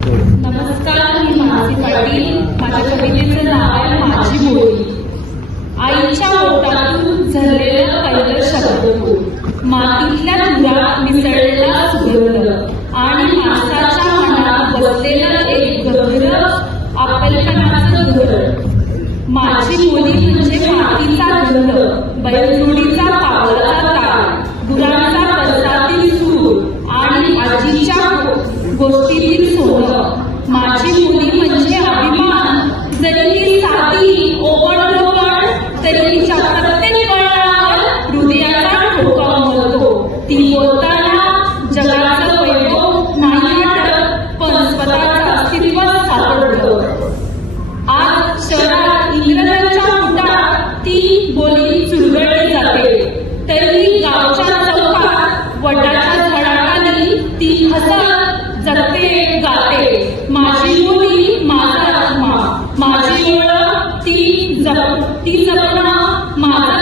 नमस्कार मी पाटील. माझ्या कवितेचं नाव आहे माझी आईच्या ओटातून झरलेला पहिलं शब्द मातीतल्या धुरा मिसळलेला सुगंध आणि माणसाच्या मनात बसलेला एक गंध आपल्याचं घर माझी मुली म्हणजे मातीचा गंध बैल गोष्टीतील सोनं माझी मुली म्हणजे अभिमान. जरी मी साधी ओपण तरी तिच्या प्रत्येक बळावर हृदयाचा ठोका बोलतो ती बोलताना जगाचं वैभव नाही वाटत पण स्वतःचं अस्तित्व सापडतं. आज शहरात इंग्रजांच्या पोटात ती बोली चुरगळली जाते. तरी गावच्या चौकात वटाच्या झाडाखाली ती हे गाते माझी लोळी माझा आत्मा. माझी ओळख ती जप ती जपना माझा